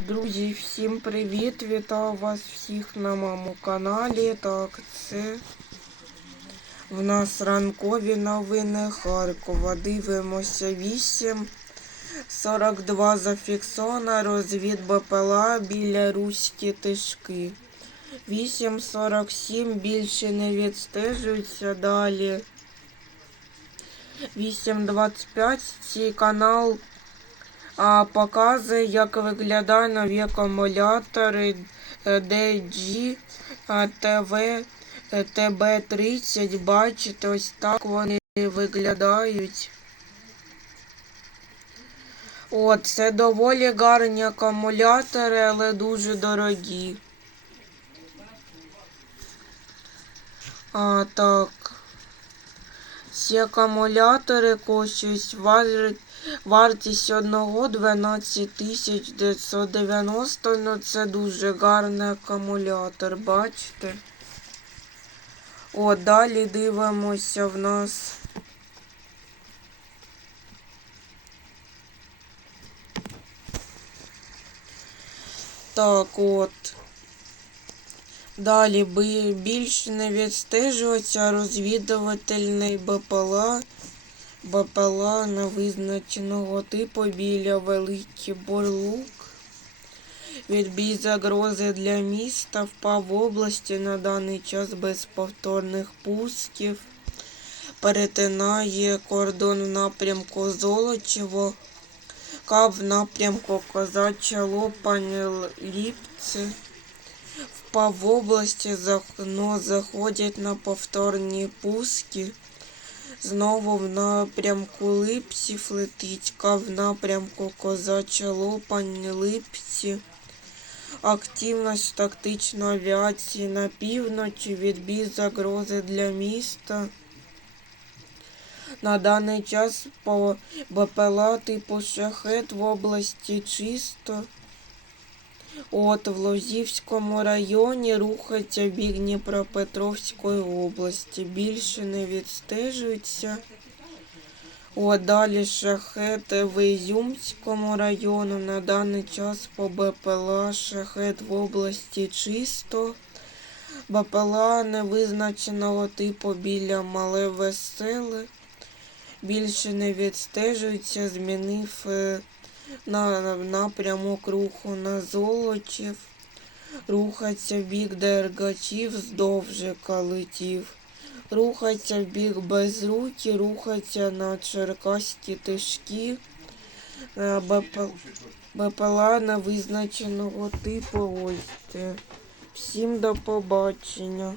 Друзі, всім привіт! Вітаю вас всіх на моєму каналі. Так, це в нас ранкові новини Харкова. Дивимося 8. 42 зафіксовано розвід БПЛА біля Руські Тишки. 8.47 більше не відстежується далі. 8.25 цей канал а, показує, як виглядає нові акумулятори е, DG а, TV е, TB30. Бачите, ось так вони виглядають. От, це доволі гарні акумулятори, але дуже дорогі. А, так. Ці акумулятори коштують вар- вартість одного 12 тисяч 990, ну це дуже гарний акумулятор, бачите? О, далі дивимося в нас. Так, от. Далі би більше не відстежується розвідувальний БПЛА. БПЛА невизначеного типу біля Великий Борлук. Відбій загрози для міста впав в області на даний час без повторних пусків. Перетинає кордон в напрямку Золочево. Кав в напрямку Козача Лопань Ліпці впав в області, но заходять на повторні пуски. Знову в напрямку Липсів летить, в напрямку Козача Лопань Липці. Активність тактичної авіації на півночі, відбій загрози для міста. На даний час по БПЛА типу шахет в області чисто. От в Лозівському районі рухається в бік Дніпропетровської області. Більше не відстежується. От далі шахет в Ізюмському району. На даний час по БПЛА шахет в області чисто. БПЛА невизначеного типу біля Мале Веселе. Більше не відстежується, змінив. На напрямок руху на Золочів, рухаться в бік Дергачів, здовжика летів, рухаться в бік Безруки, рухаться на Черкаські тишки, е, БП... БПЛА невизначеного типу. Ось. Всім до побачення.